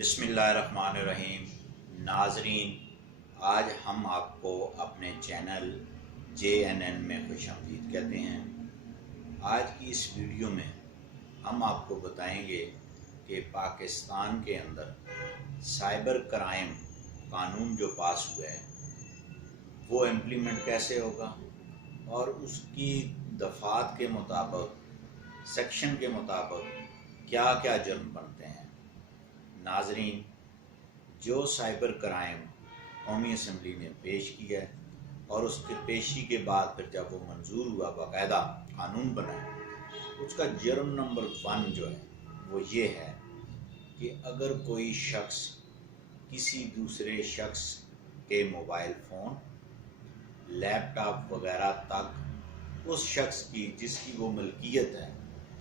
बिस्मिल्लाहिर्रहमानिर्रहीम। नाजरीन, आज हम आपको अपने चैनल JNN में खुशामदीद कहते हैं। आज की इस वीडियो में हम आपको बताएंगे कि पाकिस्तान के अंदर साइबर क्राइम कानून जो पास हुआ है वो इम्प्लीमेंट कैसे होगा और उसकी दफ़ात के मुताबिक, सेक्शन के मुताबिक क्या क्या जुर्म बनते हैं। नाजरीन, जो साइबर क्राइम कौमी असम्बली ने पेश किया है और उसके पेशी के बाद फिर जब वो मंजूर हुआ, बाकायदा कानून बना, उसका जुर्म नंबर 1 जो है वो ये है कि अगर कोई शख्स किसी दूसरे शख्स के मोबाइल फ़ोन, लैपटॉप वगैरह तक उस शख्स की जिसकी वो मलकियत है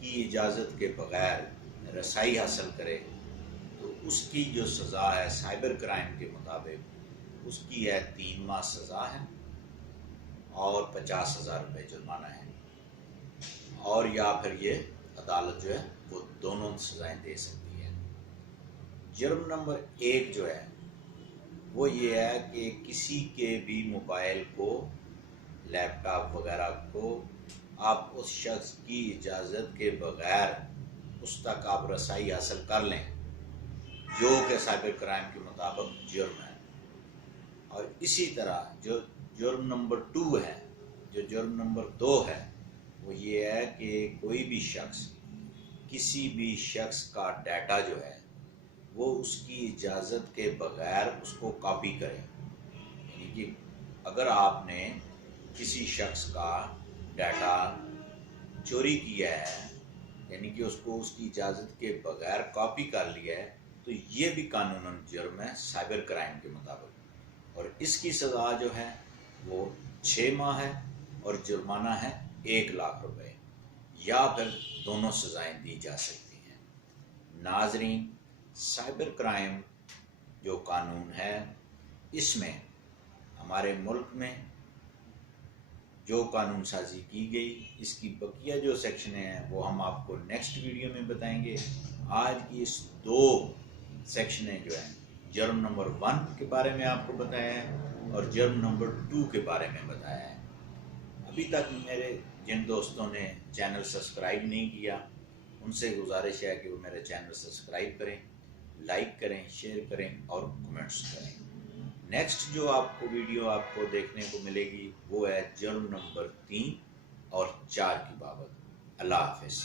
की इजाज़त के बग़ैर रसाई हासिल करे तो उसकी जो सज़ा है साइबर क्राइम के मुताबिक उसकी है 3 माह सज़ा है और 50,000 रुपये जुर्माना है, और या फिर ये अदालत जो है वो दोनों सज़ाएं दे सकती है। जुर्म नंबर 1 जो है वो ये है कि किसी के भी मोबाइल को, लैपटॉप वगैरह को आप उस शख्स की इजाज़त के बग़ैर उस तक आप रसाई हासिल कर लें, जो कि साइबर क्राइम के मुताबिक जुर्म है। और इसी तरह जो जुर्म नंबर 2 है, जो जुर्म नंबर 2 है वो ये है कि कोई भी शख्स किसी भी शख्स का डाटा जो है वो उसकी इजाज़त के बग़ैर उसको कॉपी करे। यानी कि अगर आपने किसी शख्स का डाटा चोरी किया है, यानी कि उसको उसकी इजाज़त के बग़ैर कॉपी कर लिया है, तो ये भी कानूनन जुर्म है साइबर क्राइम के मुताबिक, और इसकी सज़ा जो है वो 6 माह है और जुर्माना है 1 लाख रुपए, या फिर दोनों सज़ाएं दी जा सकती हैं। नाजरीन, साइबर क्राइम जो कानून है इसमें हमारे मुल्क में जो कानून साजी की गई, इसकी बकिया जो सेक्शन हैं वो हम आपको नेक्स्ट वीडियो में बताएंगे। आज की इस 2 सेक्शन जो हैं, जुर्म नंबर 1 के बारे में आपको बताया है और जुर्म नंबर 2 के बारे में बताया है। अभी तक मेरे जिन दोस्तों ने चैनल सब्सक्राइब नहीं किया उनसे गुजारिश है कि वो मेरे चैनल सब्सक्राइब करें, लाइक करें, शेयर करें और कमेंट्स करें। नेक्स्ट जो आपको वीडियो आपको देखने को मिलेगी वो है जुर्म नंबर 3 और 4 की बाबत। अल्लाह हाफ़िज़।